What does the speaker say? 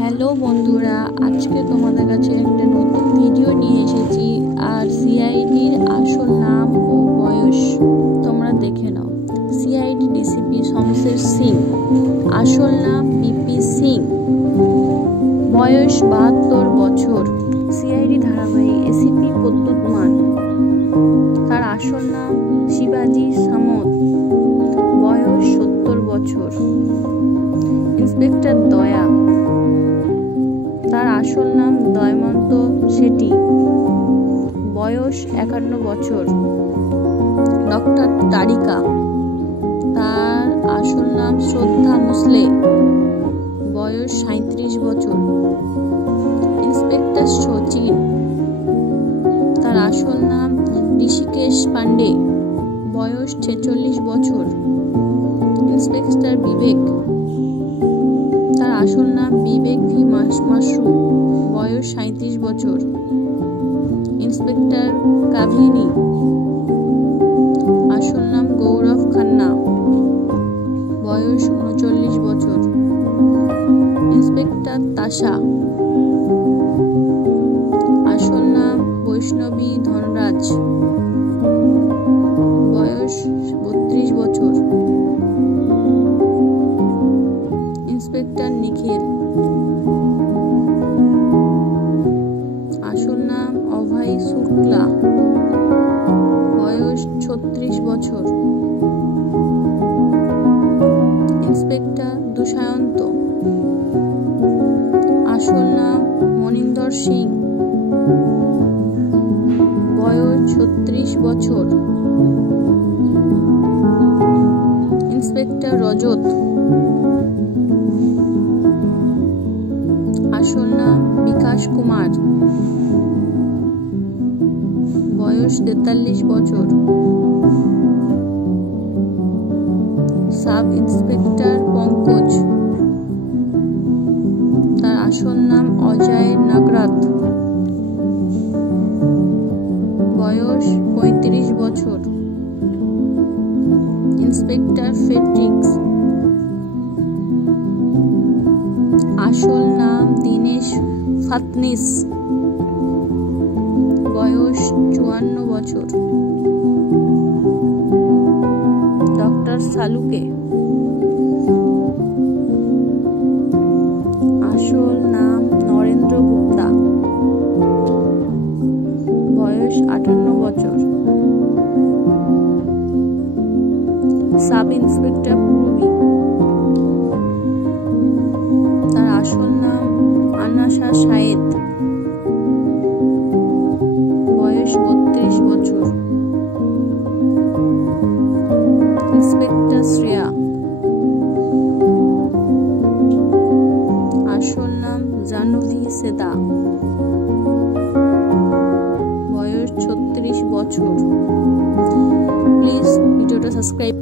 হ্যালো বন্ধুরা, আজকে তোমাদের কাছে একটা নতুন ভিডিও নিয়ে এসেছি। আর সিআইডির আসল নাম ও বয়স তোমরা দেখে নাও। সিআইডি ডিসিপি শমশের সিং, আসল নাম পিপি সিং, বয়স 72 বছর। সিআইডি ধারাবাহিক এসিপি প্রদ্যুৎমান, তার আসল নাম শিবাজি সামন্ত, বয়স 70 বছর। ইন্সপেক্টর দয়া, তার আসল নাম দয়মন্ত শেঠি, বয়স 51 বছর। ডক্টর তারিকা, তার আসল নাম শ্রদ্ধা মুসলে, বয়স 37 বছর। ইন্সপেক্টর শচীন, তার আসল নাম ঋষিকেশ পান্ডে, বয়স 46 বছর। ইন্সপেক্টর বিবেক, তার আসল নাম বিবেক ভি মাশরু, বয়স 37 বছর। ইন্সপেক্টর কাভিনী, আসল নাম গৌরব খান্না, বয়স 39 বছর। ইন্সপেক্টর তাশা, আসল নাম বৈষ্ণবী ধনরাজ, বয়স 32 বছর। ইন্সপেক্টর নিখিল, আসল নাম অভয় শুক্লা, বয়স 36 বছর। ইন্সপেক্টর দুষ্যন্ত, আসল নাম মনিন্দর সিং, বয়স 36 বছর। ইন্সপেক্টর রজত, আসল নাম বিকাশ কুমার, বয়স 43 বছর। সাব ইন্সপেক্টর পঙ্কজ, তার আসল নাম অজয় নাগরাথ, বয়স 35 বছর। ইন্সপেক্টর ফেডরিক্স, আসল নাম দীনেশ ফাতনিস, বয়স 54 বছর। ডক্টর সালুকে, আসল নাম নরেন্দ্র গুপ্তা, বয়স 58 বছর। সাব ইন্সপেক্টর পূর্বী, তার আসল নাম আনাসা শায়েদ, বয়স 32 বছর। ইন্সপেক্টর শ্রেয়া, আসল নাম জাহ্নবী সেদা, বয়স 36 বছর। প্লিজ ভিডিওটা সাবস্ক্রাইব